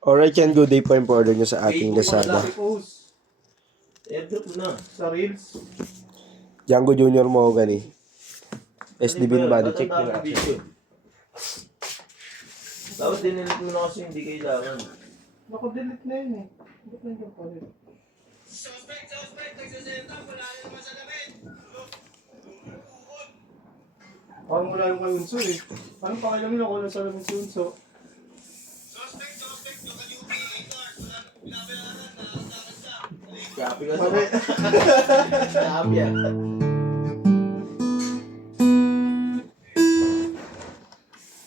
Alright yan, good day po yung order nyo sa ating Lazada. Airdrop na. Sa Reels. Django Junior Mahogany. SDB body check nyo nyo na. Dapat dinilit mo na kasi hindi kailangan. Nako-delete na yun eh. Ba't nandiyan pa rin? Suspect! Nagsasenta! Wala na naman sa damit! Parang wala yung kay Unso eh. Anong pakialamin ako na sa lamin si Unso? Suspect! Naka-UP 8 hours! Wala na binabayaran! Nakakasakan siya! Sabi kasi. Sabi. Sabi yan.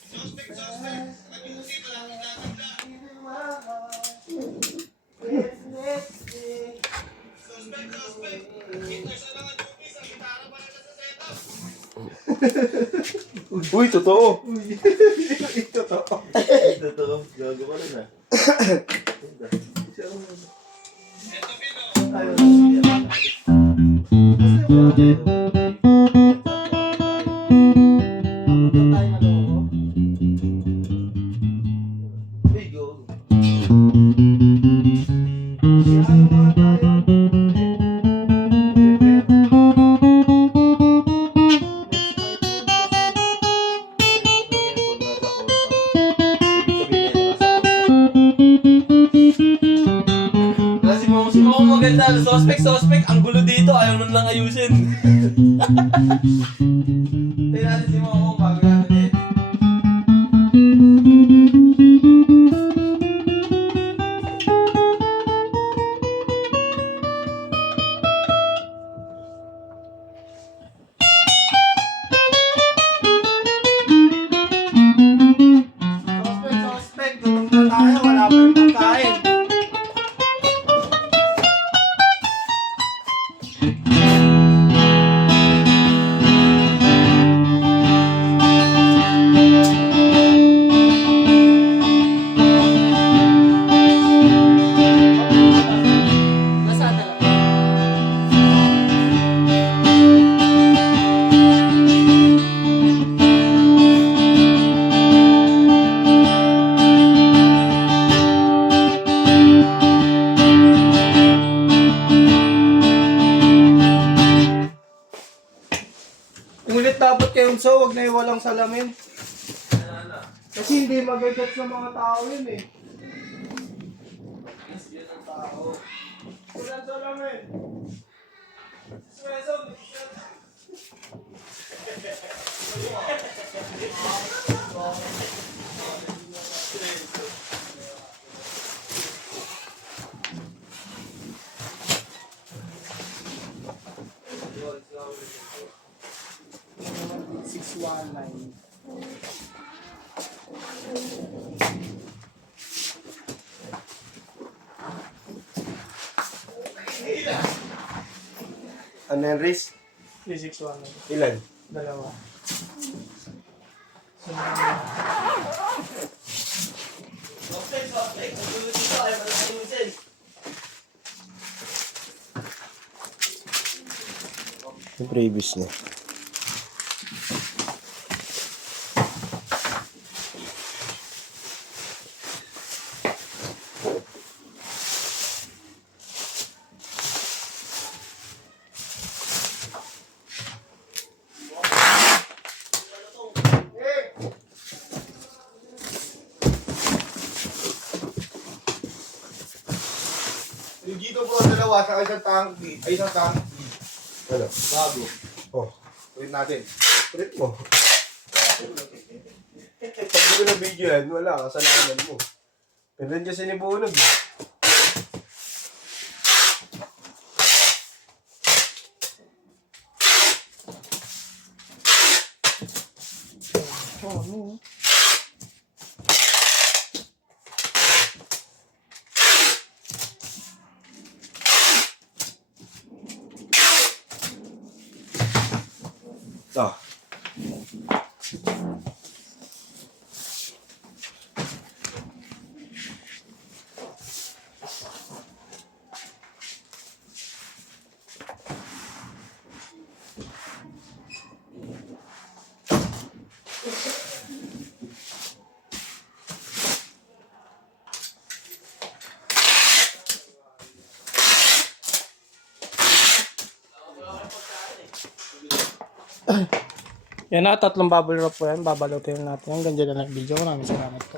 Suspect! Naka-UP! Malapit na. Suspect! 8 hours na lang ang UP! Sa gitara pa lang sa setup! Uy, totoo! Ito to. Totoo. Gago ka rin ah. Eto, Pino! Hey, go. Si Mamo maganda. Suspect. Ang gulo dito. Ayaw nun lang ayusin. Tingnan natin si Mamo bago natin edit. Suspect. Gutom na tayo. Wala pa yung pagkain. Ngunit dapat kay Unso, huwag na iwalang salamin. Kasi hindi mag-get sa mga tao yun eh. Walang salamin. Sweson. Ano yan, Riz? 361. Ilan? Dalawa. Suspect. Ang gulo dito. Ayaw mo lang ayusin. Yung previous niya. Yung dito po, dalawa sa isang tank. Ay, isang tank. Ano? Bago. Oh, Ulit natin. ulit mo. Pag di ko na video yan, wala, kasalanan mo. Pero rin kasi nibulag. Ah. Yan na, 3 bubble wrap po yan. Babalutin natin yan. Ganyan na lang video. Maraming salamat po.